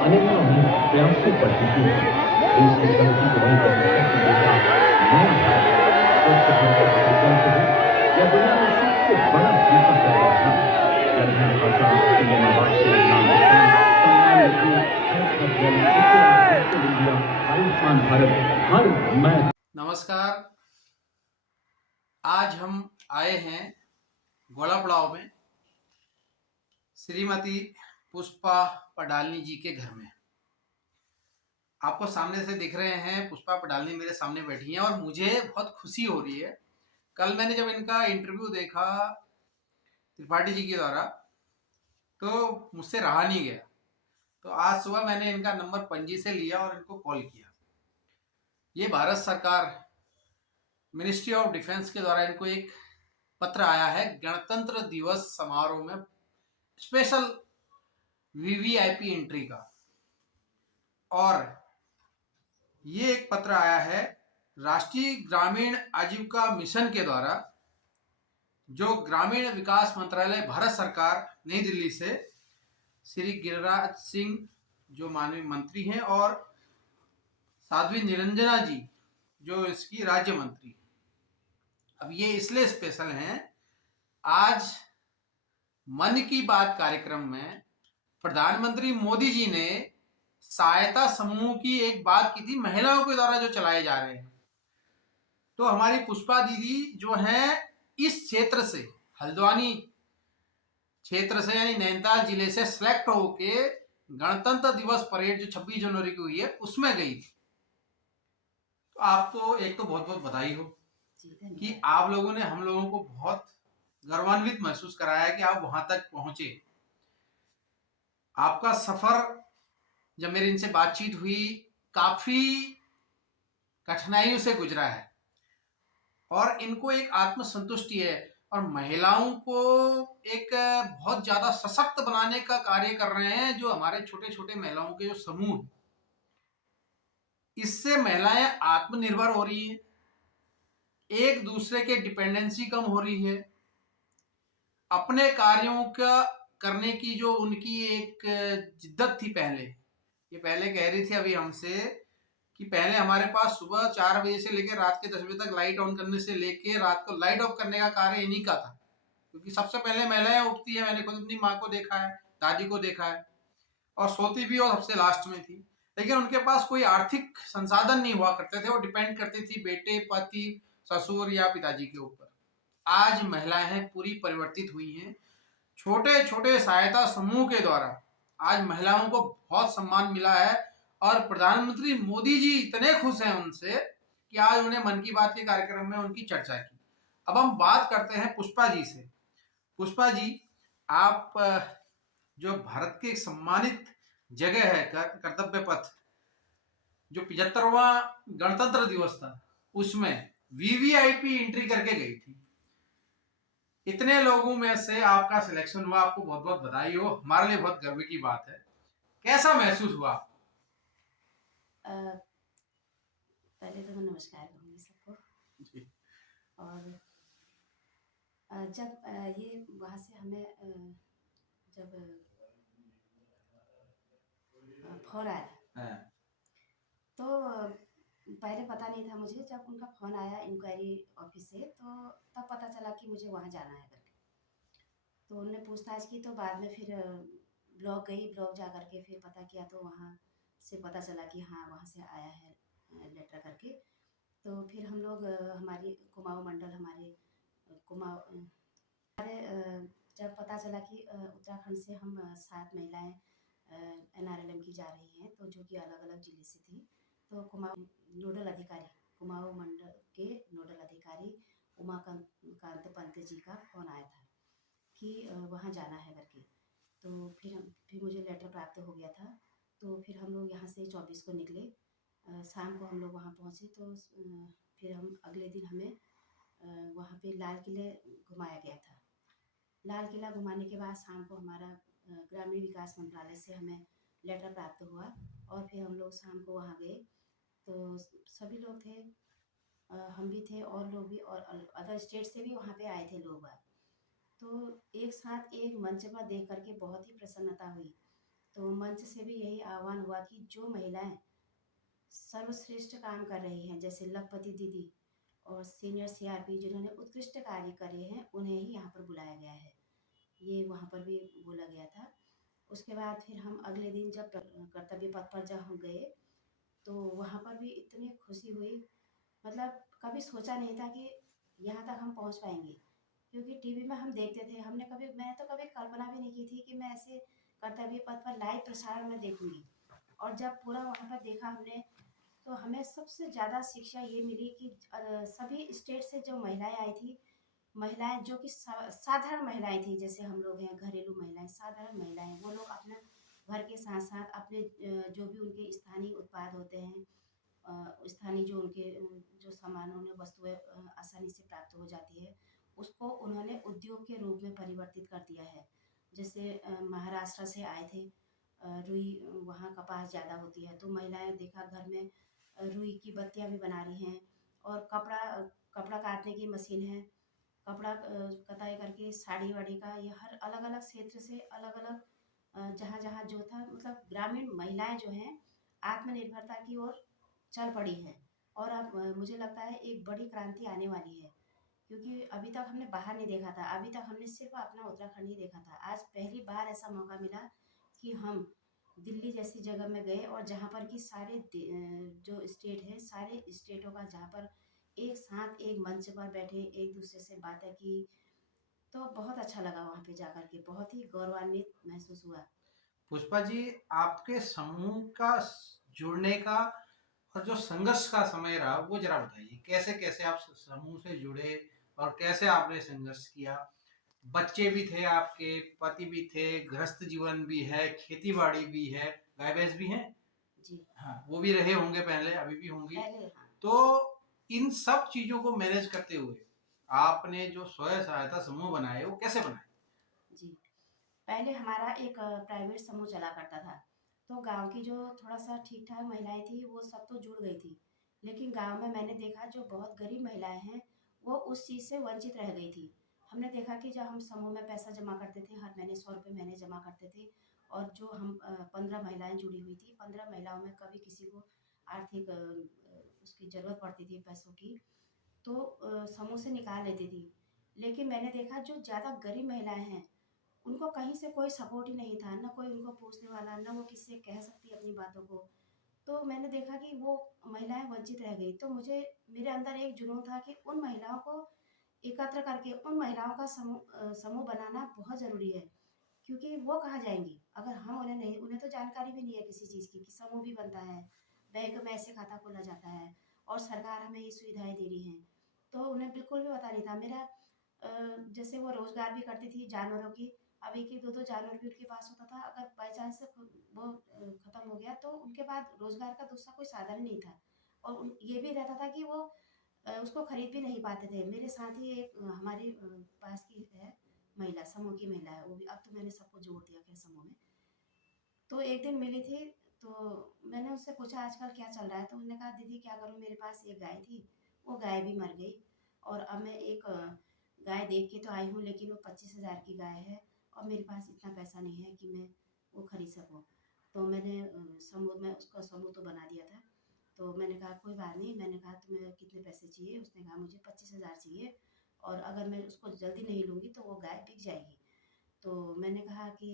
अनेकों अनेक प्रयासों पर टिकी है। देश की प्रगति को नई दिशा देगा। नया भारत स्वच्छ भारत का संकल्प हो या दुनिया में सबसे बड़ा टीकाकरण अभियान। जन धन खाता, पीएम आवास योजना, किसान सम्मान निधि, हर घर जल, उज्ज्वला, डिजिटल इंडिया, आयुष्मान भारत, हर मैं। नमस्कार। आज हम आए हैं गोला पड़ाव में श्रीमती पुष्पा पडालनी जी के घर में। आपको सामने से दिख रहे हैं, पुष्पा पडालनी मेरे सामने बैठी हैं और मुझे बहुत खुशी हो रही है। कल मैंने जब इनका इंटरव्यू देखा त्रिपाठी जी के द्वारा तो मुझसे रहा नहीं गया। तो आज सुबह मैंने इनका नंबर पणजी से लिया और इनको कॉल किया। ये भारत सरकार मिनिस्ट्री ऑफ डिफेंस के द्वारा इनको एक पत्र आया है गणतंत्र दिवस समारोह में स्पेशल वीवीआईपी एंट्री का। और ये एक पत्र आया है राष्ट्रीय ग्रामीण आजीविका मिशन के द्वारा, जो ग्रामीण विकास मंत्रालय भारत सरकार नई दिल्ली से श्री गिरिराज सिंह जो माननीय मंत्री हैं और साध्वी निरंजना जी जो इसकी राज्य मंत्री। अब ये इसलिए स्पेशल हैं, आज मन की बात कार्यक्रम में प्रधानमंत्री मोदी जी ने सहायता समूह की एक बात की थी, महिलाओं के द्वारा जो चलाए जा रहे हैं। तो हमारी पुष्पा दीदी जो हैं इस क्षेत्र से, हल्द्वानी क्षेत्र से यानी नैनीताल जिले से सिलेक्ट होके गणतंत्र दिवस परेड जो 26 जनवरी की हुई है उसमें गई थी। तो आपको एक तो बहुत बहुत बधाई हो कि आप लोगों ने हम लोगों को बहुत गर्वान्वित महसूस कराया कि आप वहां तक पहुंचे। आपका सफर, जब मेरी इनसे बातचीत हुई, काफी कठिनाइयों से गुजरा है और इनको एक आत्मसंतुष्टि है और महिलाओं को एक बहुत ज्यादा सशक्त बनाने का कार्य कर रहे हैं। जो हमारे छोटे छोटे महिलाओं के जो समूह, इससे महिलाएं आत्मनिर्भर हो रही हैं, एक दूसरे के डिपेंडेंसी कम हो रही है, अपने कार्यों का करने की जो उनकी एक जिद्दत थी। ये पहले कह रही थी अभी हमसे कि पहले हमारे पास सुबह 4 बजे से लेकर रात के 10 बजे तक लाइट ऑन करने से लेकर रात को लाइट ऑफ करने का कार्य इन्हीं का था, क्योंकि सबसे पहले महिलाएं उठती है। मैंने खुद अपनी माँ को देखा है, दादी को देखा है, और सोती भी और सबसे लास्ट में थी। लेकिन उनके पास कोई आर्थिक संसाधन नहीं हुआ करते थे, वो डिपेंड करती थी बेटे, पति, ससुर या पिताजी के ऊपर। आज महिलाएं पूरी परिवर्तित हुई हैं। छोटे छोटे सहायता समूह के द्वारा आज महिलाओं को बहुत सम्मान मिला है और प्रधानमंत्री मोदी जी इतने खुश हैं उनसे कि आज उन्हें मन की बात के कार्यक्रम में उनकी चर्चा की। अब हम बात करते हैं पुष्पा जी से। पुष्पा जी, आप जो भारत के सम्मानित जगह है कर्तव्य पथ, जो 75वां गणतंत्र दिवस था, उसमें वीवीआईपी एंट्री करके गई थी। इतने लोगों में से आपका सिलेक्शन हुआ, आपको बहुत बहुत बधाई हो। हमारे लिए बहुत गर्व की बात है। कैसा महसूस हुआ? पहले तो मैं नमस्कार कहूँगी सबको। जी। और जब ये वहाँ से हमें जब फ़ोन आया हाँ। तो पहले पता नहीं था मुझे। जब उनका फ़ोन आया इंक्वायरी ऑफिस से तो तब पता चला कि मुझे वहाँ जाना है करके। तो उन्होंने पूछताछ की तो बाद में फिर ब्लॉक गई, ब्लॉक जा कर के फिर पता किया तो वहाँ से पता चला कि हाँ वहाँ से आया है लेटर करके। तो फिर हम लोग हमारी कुमाऊँ मंडल, हमारे कुमाऊँ जब पता चला कि उत्तराखंड से हम 7 महिलाएं एनआरएलएम की जा रही हैं, तो जो कि अलग अलग जिले से थी। तो कुमाऊँ नोडल अधिकारी, कुमाऊँ मंडल के नोडल अधिकारी उमाकांत पंत जी का फ़ोन आया था कि वहाँ जाना है करके। तो फिर मुझे लेटर प्राप्त हो गया था। तो फिर हम लोग यहाँ से 24 को निकले। शाम को हम लोग वहाँ पहुँचे तो फिर हम अगले दिन हमें वहाँ पे लाल किले घुमाया गया था। लाल किला घुमाने के बाद शाम को हमारा ग्रामीण विकास मंत्रालय से हमें लेटर प्राप्त हुआ और फिर हम लोग शाम को वहाँ गए। तो सभी लोग थे, हम भी थे और लोग भी, और अदर स्टेट से भी वहाँ पे आए थे लोग। तो एक साथ एक मंच पर देख करके बहुत ही प्रसन्नता हुई तो मंच से भी यही आह्वान हुआ कि जो महिलाएं सर्वश्रेष्ठ काम कर रही हैं, जैसे लखपति दीदी और सीनियर सीआरपी जिन्होंने उत्कृष्ट कार्य करे हैं, उन्हें ही यहाँ पर बुलाया गया है। ये वहाँ पर भी बोला गया था। उसके बाद फिर हम अगले दिन जब कर्तव्य पथ पर जब हम गए, तो वहाँ पर भी इतनी खुशी हुई, मतलब कभी सोचा नहीं था कि यहाँ तक हम पहुँच पाएंगे। क्योंकि टीवी में हम देखते थे, मैं तो कभी कल्पना भी नहीं की थी कि मैं ऐसे कर्तव्य पथ पर लाइव प्रसारण में देखूंगी। और जब पूरा वहाँ पर देखा हमने, तो हमें सबसे ज़्यादा शिक्षा ये मिली कि सभी स्टेट से जो महिलाएं आई थी, महिलाएं जो कि साधारण महिलाएं थी, जैसे हम लोग हैं घरेलू महिलाएं, साधारण महिलाएं, वो लोग अपना घर के साथ साथ अपने जो भी उनके स्थानीय उत्पाद होते हैं, स्थानीय जो उनके जो सामान उन्हें वस्तुएं आसानी से प्राप्त हो जाती है, उसको उन्होंने उद्योग के रूप में परिवर्तित कर दिया है। जैसे महाराष्ट्र से आए थे, रुई, वहाँ कपास ज़्यादा होती है, तो महिलाएं देखा घर में रुई की बत्तियां भी बना रही हैं। और कपड़ा कपड़ा काटने की मशीन है, कपड़ा कताई करके साड़ी वाड़ी का, ये हर अलग अलग क्षेत्र से अलग अलग जहाँ जहाँ जो था, मतलब ग्रामीण महिलाएं जो हैं आत्मनिर्भरता की ओर चल पड़ी है। और अब मुझे लगता है एक बड़ी क्रांति आने वाली है, क्योंकि अभी तक हमने बाहर नहीं देखा था, अभी तक हमने सिर्फ अपना उत्तराखंड ही देखा था। आज पहली बार ऐसा मौका मिला कि हम दिल्ली जैसी जगह में गए, और जहाँ पर कि सारे जो स्टेट है, सारे स्टेटों का जहाँ पर एक साथ एक मंच पर बैठे एक दूसरे से बातें की, तो बहुत अच्छा लगा वहाँ पे जाकर के, बहुत ही गौरवान्वित महसूस हुआ। पुष्पा जी, आपके समूह का जुड़ने का और जो संघर्ष का समय रहा वो जरा बताइए, कैसे कैसे आप समूह से जुड़े और कैसे आपने संघर्ष किया। बच्चे भी थे आपके, पति भी थे, गृहस्थ जीवन भी है, खेती बाड़ी भी है, गाय भैंस भी हैं। जी। हाँ, वो भी रहे होंगे पहले, अभी भी होंगी। पहले, हाँ। तो इन सब चीजों को मैनेज करते हुए आपने जो स्व सहायता समूह बनाए वो कैसे बनाए? जी, पहले हमारा एक प्राइवेट समूह चला करता था। तो गांव की जो थोड़ा सा ठीक ठाक महिलाएं थी, वो सब तो जुड़ गई थी, लेकिन गांव में मैंने देखा जो बहुत गरीब महिलाएं हैं, वो उस चीज़ से वंचित रह गई थी। हमने देखा कि जब हम समूह में पैसा जमा करते थे, हर महीने 100 रुपये महीने जमा करते थे, और जो हम 15 महिलाएं जुड़ी हुई थी, 15 महिलाओं में कभी किसी को आर्थिक उसकी ज़रूरत पड़ती थी पैसों की, तो समूह से निकाल लेती थी। लेकिन मैंने देखा जो ज़्यादा गरीब महिलाएं हैं, उनको कहीं से कोई सपोर्ट ही नहीं था, ना कोई उनको पूछने वाला, ना वो किसी से कह सकती अपनी बातों को। तो मैंने देखा कि वो महिलाएं वंचित रह गई, तो मुझे, मेरे अंदर एक जुनून था कि उन महिलाओं को एकत्र करके उन महिलाओं का समूह बनाना बहुत ज़रूरी है। क्योंकि वो कहाँ जाएंगी अगर हम उन्हें नहीं, उन्हें तो जानकारी भी नहीं है किसी चीज़ की कि समूह भी बनता है, बैंक में ऐसे खाता खोला जाता है, और सरकार हमें ये सुविधाएं दे रही है। तो उन्हें बिल्कुल भी पता नहीं था। मेरा जैसे वो रोजगार भी करती थी जानवरों की, अब एक एक दो दो जानवर भी उनके पास होता था, अगर बाई चांस वो खत्म हो गया, तो उनके पास रोजगार का दूसरा कोई साधन नहीं था। और ये भी रहता था कि वो उसको खरीद भी नहीं पाते थे। मेरे साथ ही एक हमारे पास की है महिला, समूह की महिला है वो भी, अब तो मैंने सबको जोड़ दिया खैर समूह में। तो एक दिन मिली थी, तो मैंने उससे पूछा आजकल क्या चल रहा है, तो उन्होंने कहा दीदी क्या करूँ, मेरे पास एक गाय थी, वो गाय भी मर गई, और अब मैं एक गाय देख के तो आई हूँ, लेकिन वो 25,000 की गाय है, और मेरे पास इतना पैसा नहीं है कि मैं वो खरीद सकूँ। तो मैंने समूह में उसका समूह तो बना दिया था। तो मैंने कहा कोई बात नहीं, मैंने कहा तुम्हें कितने पैसे चाहिए, उसने कहा मुझे 25,000 चाहिए, और अगर मैं उसको जल्दी नहीं लूँगी तो वो गाय बिक जाएगी। तो मैंने कहा कि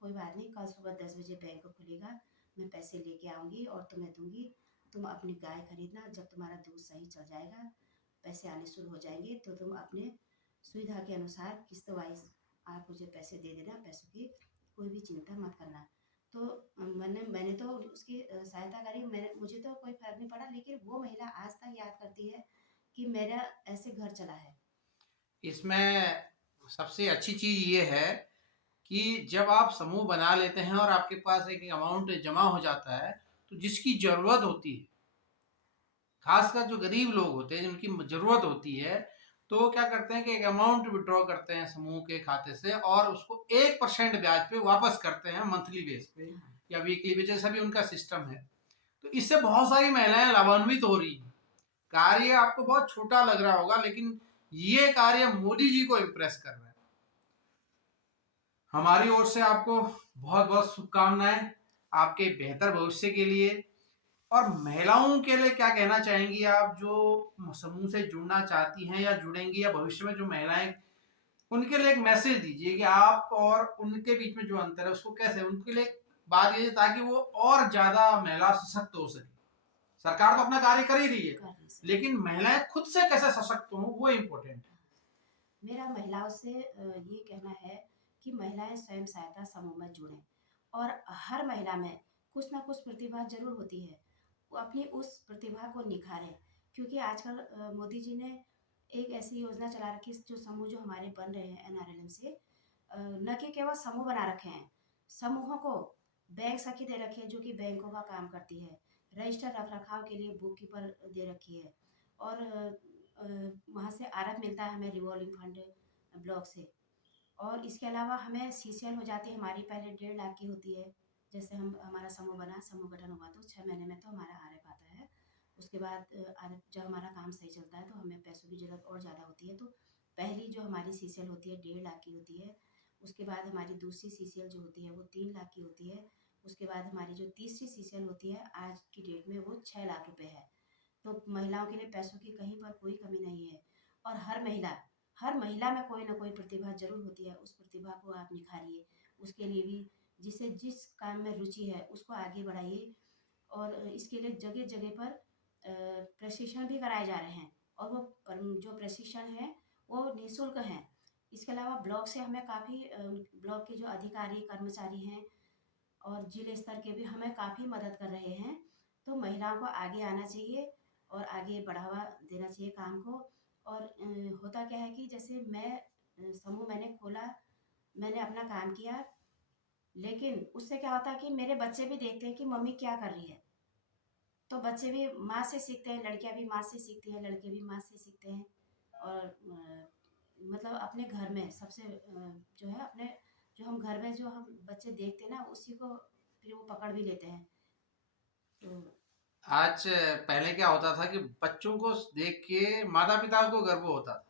कोई बात नहीं, कल सुबह 10 बजे बैंक खुलेगा, मैं पैसे लेके आऊँगी और तुम्हें दूँगी, तुम अपनी गाय खरीदना, जब तुम्हारा दूध सही चल जाएगा, पैसे आने शुरू हो जाएंगे, तो तुम अपने सुविधा के अनुसार किस्त वाइज आप मुझे पैसे दे देना, पैसों की कोई भी चिंता मत करना। तो मैंने तो उसकी सहायता करी, मैंने, मुझे तो कोई फर्क नहीं पड़ा, लेकिन वो महिला आज तक याद करती है कि मेरा ऐसे घर चला है। इसमें सबसे अच्छी चीज ये है कि जब आप समूह बना लेते हैं और आपके पास एक अमाउंट जमा हो जाता है, तो जिसकी जरूरत होती है, खासकर जो गरीब लोग होते हैं जिनकी जरूरत होती है, तो वो क्या करते हैं कि एक अमाउंट विड्रॉ करते हैं समूह के खाते से, और उसको 1% ब्याज पे वापस करते हैं मंथली बेस पे या वीकली बेस, जैसा भी उनका सिस्टम है। तो इससे बहुत सारी महिलाएं लाभान्वित हो रही हैं। कार्य आपको बहुत छोटा लग रहा होगा, लेकिन ये कार्य मोदी जी को इम्प्रेस कर रहा है। हमारी ओर से आपको बहुत बहुत शुभकामनाएं आपके बेहतर भविष्य के लिए। और महिलाओं के लिए क्या कहना चाहेंगी आप, जो समूह से जुड़ना चाहती हैं या जुड़ेंगी, या भविष्य में जो महिलाएं, उनके लिए एक मैसेज दीजिए कि आप और उनके बीच में जो अंतर है उसको कैसे, उनके लिए बात ये है ताकि वो और ज्यादा महिला सशक्त हो सके। सरकार तो अपना कार्य कर ही रही है, कर रही है। लेकिन महिलाएं खुद से कैसे सशक्त हों वो इम्पोर्टेंट है। मेरा महिलाओं से ये कहना है कि महिलाएं स्वयं सहायता समूह में जुड़ें, और हर महिला में कुछ ना कुछ प्रतिभा जरूर होती है, वो अपनी उस प्रतिभा को निखारें। क्योंकि आजकल मोदी जी ने एक ऐसी योजना चला रखी है, जो समूह जो हमारे बन रहे हैं एनआरएलएम से, न कि केवल समूह बना रखे हैं, समूहों को बैंक सखी दे रखी है जो कि बैंकों का काम करती है, रजिस्टर रख रखाव के लिए बुक कीपर दे रखी है, और वहाँ से आरत मिलता है हमें रिवॉल्विंग फंड ब्लॉक से। और इसके अलावा हमें सीसीएल हो जाती है हमारी, पहले 1.5 लाख की होती है। जैसे हम हमारा समूह बना, समूह गठन हुआ तो 6 महीने में तो हमारा आरएफ आता है। उसके बाद आरएफ जब हमारा काम सही चलता है तो हमें पैसों की ज़रूरत और ज़्यादा होती है, तो पहली जो हमारी सीसीएल होती है 1.5 लाख की होती है। उसके बाद हमारी दूसरी सीसीएल जो होती है वो 3 लाख की होती है। उसके बाद हमारी जो तीसरी सीसीएल होती है आज की डेट में वो 6 लाख रुपए है। तो महिलाओं के लिए पैसों की कहीं पर कोई कमी नहीं है। और हर महिला में कोई ना कोई प्रतिभा जरूर होती है, उस प्रतिभा को आप निखारिए। उसके लिए भी जिसे जिस काम में रुचि है उसको आगे बढ़ाइए। और इसके लिए जगह जगह पर प्रशिक्षण भी कराए जा रहे हैं, और वो जो प्रशिक्षण है वो निःशुल्क हैं। इसके अलावा ब्लॉक से हमें काफ़ी ब्लॉक के जो अधिकारी कर्मचारी हैं और जिले स्तर के भी हमें काफ़ी मदद कर रहे हैं। तो महिलाओं को आगे आना चाहिए और आगे बढ़ावा देना चाहिए काम को। और होता क्या है कि जैसे मैं समूह मैंने खोला, मैंने अपना काम किया, लेकिन उससे क्या होता है कि मेरे बच्चे भी देखते हैं कि मम्मी क्या कर रही है। तो बच्चे भी माँ से सीखते हैं, लड़कियाँ भी माँ से सीखती हैं, लड़के भी माँ से सीखते हैं। और मतलब अपने घर में सबसे जो है अपने, जो हम घर में जो हम बच्चे देखते हैं ना, उसी को फिर वो पकड़ भी लेते हैं। तो आज पहले क्या होता था कि बच्चों को देख के माता पिता को गर्व होता था,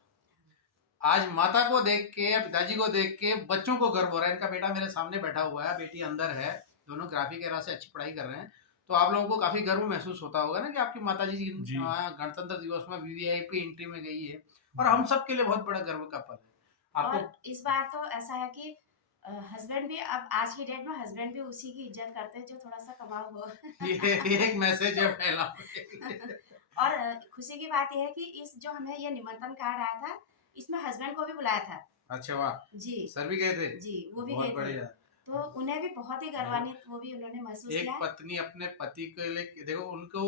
आज माता को देख के या पिताजी को देख के बच्चों को गर्व हो रहा है। इनका बेटा मेरे सामने बैठा हुआ है, बेटी अंदर है, दोनों ग्राफिक एरा से अच्छी पढ़ाई कर रहे हैं। तो आप लोगों को काफी गर्व महसूस होता होगा ना कि आपकी माताजी जी जी। गणतंत्र दिवस में वीवीआईपी एंट्री में गई है, और हम सब के लिए बहुत बड़ा गर्व का पल है। आपको और इस बार तो ऐसा है कि हस्बैंड भी, अब आज की डेट में हस्बैंड भी उसी की इज्जत करते हैं जो थोड़ा सा कमाओ हो। ये एक मैसेज है महिलाओं के लिए। और खुशी की बात यह है कि इस जो हमें ये निमंत्रण कार्ड आया था, इसमें हस्बैंड को भी बुलाया था। अच्छा, वाह। जी सर भी गए थे? जी, वो भी बहुत गए थे। बढ़िया। तो उन्हें भी बहुत ही गर्वान्वित वो भी उन्होंने महसूस एक किया। पत्नी अपने पति के लिए, देखो उनको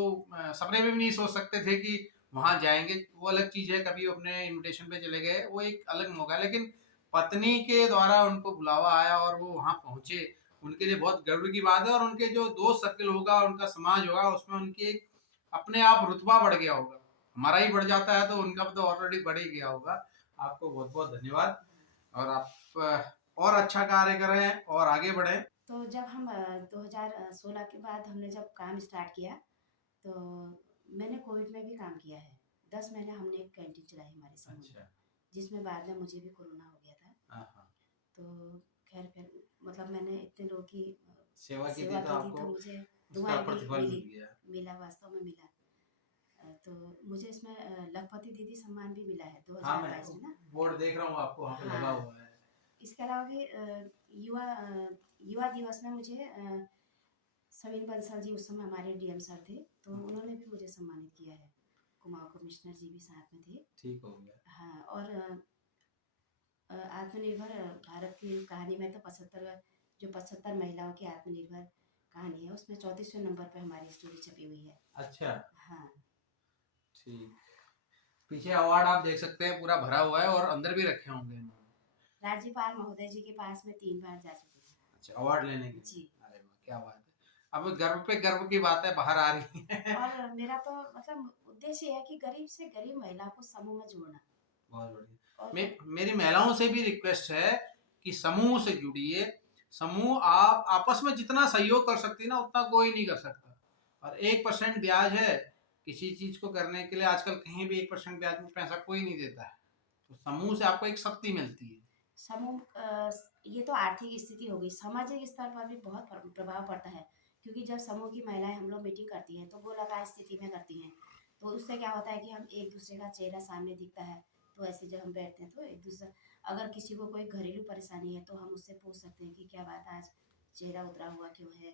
सपने में भी नहीं सोच सकते थे कि वहां जाएंगे, वो अलग चीज है, कभी अपने इनविटेशन पे चले गए, वो एक अलग मौका है, लेकिन पत्नी के द्वारा उनको बुलावा आया और वो वहां पहुंचे, उनके लिए बहुत गर्व की बात है। और उनके जो दोस्त सर्कल होगा, उनका समाज होगा, उसमें उनके एक अपने आप रुतबा बढ़ गया होगा। हमारा ही बढ़ जाता है तो उनका तो ऑलरेडी बढ़ ही गया होगा। आपको बहुत बहुत धन्यवाद, और आप और अच्छा कार्य करें और आगे बढ़ें। तो जब हम 2016 के बाद हमने जब काम स्टार्ट किया, तो मैंने कोविड में भी काम किया है। 10 महीने हमने एक कैंटीन चलाई हमारे समूह में, अच्छा। जिसमें बाद में मुझे भी कोरोना हो गया था। हाँ हाँ। तो खैर फिर मतलब मैंने इतने लोगों की सेवा की सेवा थी तो की थी, आपको तो मुझे उसका दुआएं भी प्रतिफल मिल मिली, गया। मिला, वास्तव में मिला। तो मुझे इसमें लखपति दीदी सम्मान भी मिला है हाँ, मैं 2022 में ना। बोर्ड देख रहा हूँ आपको वहाँ पे लगा हाँ, हुआ है। इसके अलावा भी युवा युवा दिवस में मुझे समीर बंसल जी उस समय हमारे डीएम सर थे, तो उन्होंने भी मुझे सम्मानित किया है। कुमाऊं कमिश्नर जी भी साथ में थे। ठीक हो गया। हाँ, और आत्मनिर्भर भारत की कहानी में तो 75 महिलाओं की आत्मनिर्भर कहानी है, उसमें 34वें नंबर पे हमारी स्टोरी छपी हुई है। अच्छा, हाँ, ठीक। पीछे अवार्ड आप देख सकते हैं, पूरा भरा हुआ है, और अंदर भी रखे होंगे इन्होंने। राज्यपाल महोदय जी के पास में 3 बार जा चुकी हूँ। अच्छा, अवार्ड लेने के लिए। जी। अरे वाह, क्या बात है। अब गर्व पे गर्व की बातें बाहर आ रही हैं। और मेरा तो मतलब उद्देश्य है कि गरीब से गरीब महिला को समूह में जोड़ना। बहुत बढ़िया। और मेरी महिलाओं से भी रिक्वेस्ट है कि समूह से जुड़िए। समूह आप आपस में जितना सहयोग कर सकती है ना, उतना कोई नहीं कर सकता। और 1% ब्याज है किसी चीज को करने के लिए, आजकल कहीं भी 1% ब्याज में पैसा कोई नहीं देता है। तो समूह से आपको एक शक्ति मिलती है। समूह ये तो आर्थिक स्थिति हो गई, सामाजिक स्तर पर भी बहुत प्रभाव पड़ता है, क्योंकि जब समूह की महिलाएं हम लोग मीटिंग करती हैं तो गोलाकार स्थिति में करती हैं, तो उससे क्या होता है कि हम एक दूसरे का चेहरा सामने दिखता है। तो ऐसे जब हम बैठते हैं तो एक दूसरे, अगर किसी को कोई घरेलू परेशानी है तो हम उससे पूछ सकते हैं कि क्या बात है, आज चेहरा उतरा हुआ क्यों है,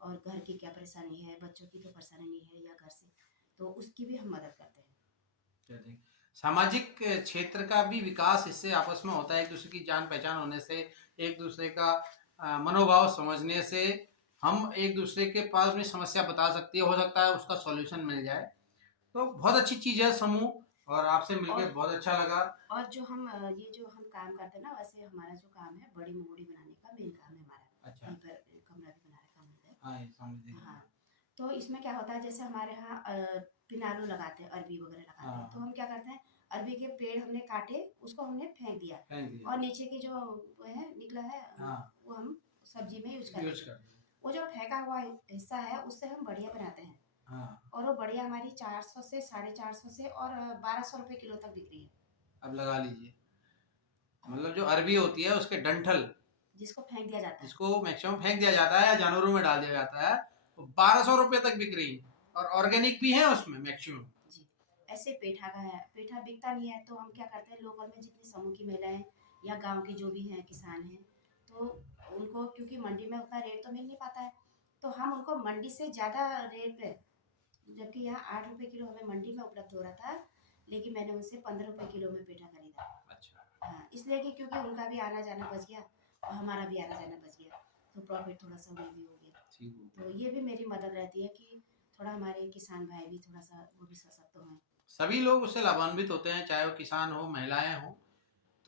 और घर की क्या परेशानी है, बच्चों की तो परेशानी नहीं है या घर से, तो उसकी भी हम मदद करते हैं। चलिए, सामाजिक क्षेत्र का भी विकास इससे आपस में होता है, एक दूसरे की जान पहचान होने से, एक दूसरे का मनोभाव समझने से हम एक दूसरे के पास अपनी समस्या बता सकती है, हो सकता है उसका सॉल्यूशन मिल जाए। तो बहुत अच्छी चीज़ है समूह, और आपसे मिलकर और बहुत अच्छा लगा। और जो हम ये जो हम काम करते हैं ना, वैसे हमारा जो काम है बड़ी मोगड़ी बनाने का मेन काम है हमारा। अच्छा। यहीं पर कमरा भी बना रखा है। हाँ, ये सामने देख रहे हाँ, हैं। तो इसमें क्या होता है, जैसे हमारे यहाँ पिनालू लगाते हैं, अरबी वगैरह लगाते हैं, तो हाँ, हम क्या करते हैं, अरबी के पेड़ हमने काटे, उसको हमने फेंक दिया, फेंक दिया। और नीचे की जो वो है निकला है, हाँ, वो हम सब्जी में यूज यूज करते हैं। कर दिया। वो जो फेंका हुआ हिस्सा है उससे हम बढ़िया बनाते हैं, हाँ, और वो बढ़िया हमारी 400 से 450 से और 1200 रुपए किलो तक बिक रही है, अब लगा लीजिए। मतलब जो अरबी होती है उसके डंठल, जिसको फेंक दिया जाता है। जिसको मैक्सिमम फेंक दिया जाता है या जानवरों में डाल दिया जाता है, वो 1200 रुपये तक बिक रही है, और ऑर्गेनिक भी है उसमें मैक्सिमम। जी, ऐसे पेठा का है, पेठा बिकता नहीं है तो हम क्या करते हैं, लोकल में जितनी समूह की महिलाएं या गांव के जो भी हैं किसान हैं, तो उनको क्योंकि मंडी में उतना रेट तो मिल नहीं पाता है, तो हम उनको मंडी से ज़्यादा रेट पे, जबकि यहाँ 8 रुपए किलो हमें मंडी में उपलब्ध हो रहा था, लेकिन मैंने उनसे 15 रुपए किलो में पेठा खरीदा। अच्छा, हाँ, इसलिए कि क्योंकि उनका भी आना जाना बच गया और हमारा भी आना जाना बच गया, तो प्रॉफिट थोड़ा सा उन्हें भी हो गया। ठीक हो तो गया। ये भी मेरी मदद रहती है कि थोड़ा हमारे किसान भाई भी थोड़ा सा वो भी सशक्त हों। सभी लोग उससे लाभान्वित होते हैं, चाहे वो किसान हो, महिलाएं हो।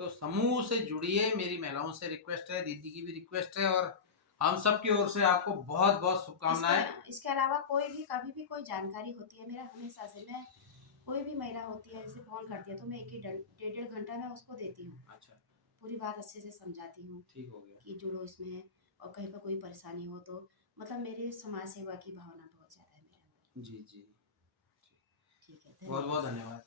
तो समूह से जुड़िए, मेरी महिलाओं से रिक्वेस्ट है, दीदी की भी रिक्वेस्ट है, और हम सब की ओर से आपको बहुत बहुत इसके शुभकामनाएं। इसके अलावा कोई भी कभी भी कोई जानकारी होती है, मेरा हमेशा से, मैं कोई भी महिला होती है जैसे फ़ोन करती है तो मैं एक ही डेढ़ डेढ़ घंटा मैं उसको देती हूँ, अच्छा, पूरी बात अच्छे से समझाती हूँ ठीक हो गया। कि जुड़ो इसमें, और कहीं पर कोई परेशानी हो तो, मतलब मेरे समाज सेवा की भावना बहुत ज़्यादा है मेरे अंदर। जी जी। ठीक है, बहुत बहुत धन्यवाद। धन्यवाद।